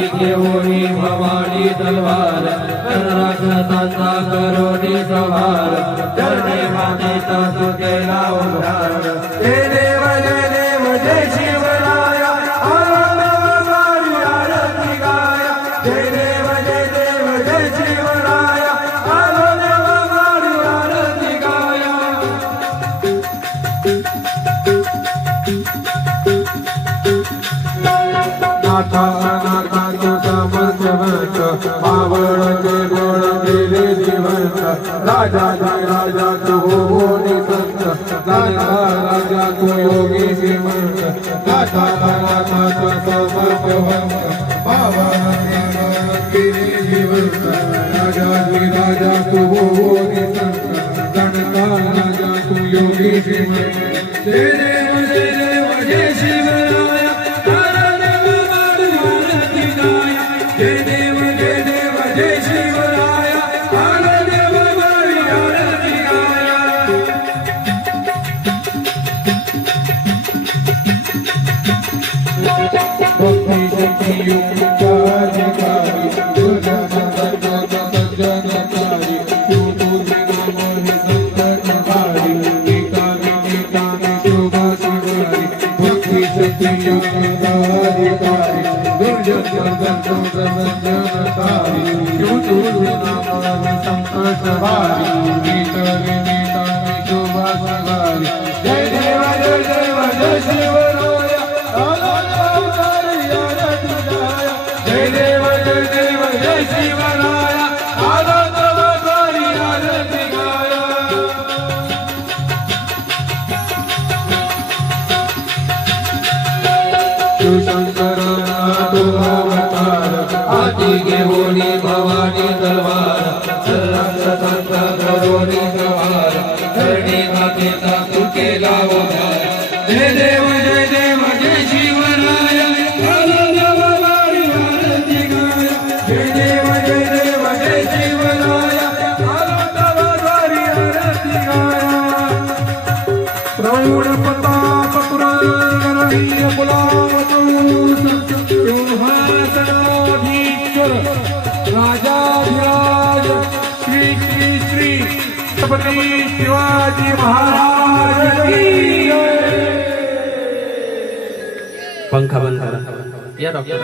हाती घेऊनी भवानी तलवार राक्षसांचा करोनी संहार चरणी मातेचा तू केला उद्धार जय देव जय शिवराया आनंदवारी आरती गाया जय देव जय शिवराया आनंदवारी आरती गाया नाथा नाथा तू समर्थ भक्त पावळचे गोड गेले जीवंत राजा जय राजा तू होनी संत राजा तू योगी श्रीमंत नाथा नाथा तू समर्थ भक्त पावळचे गेले जीवंत राजा जय राजा तू होनी संत राजा तू योगी श्रीमंत जय देव जय शिवराया जय देव जय शिवराया आनंदवारी आरती गाया भक्ति शक्ति युक्त कार्यकारी सज्जनकारी तू तुझे नाम है संकटहारी एकाग्र शोभा शिवारी भक्ति शक्ति युक्त कार्यकारी जय देव जय शिवराया जय देव जय शिवराया आनंदवारी आरती गाया हाती घेऊनी भवानी तलवार राक्षसांचा करोनी संहार चरणी मातेचा तू केला उद्धार जय देव जय शिवराया आनंदवारी आरती गाया जय देव जय शिवराया आनंदवारी आरती गाया प्रौढ प्रताप पुराण गुलाम सिंहासनाधीश्वर राजाधिराज श्री श्री श्री छत्रपती शिवाजी महाराज की जय। पंखा बंद या डॉक्टर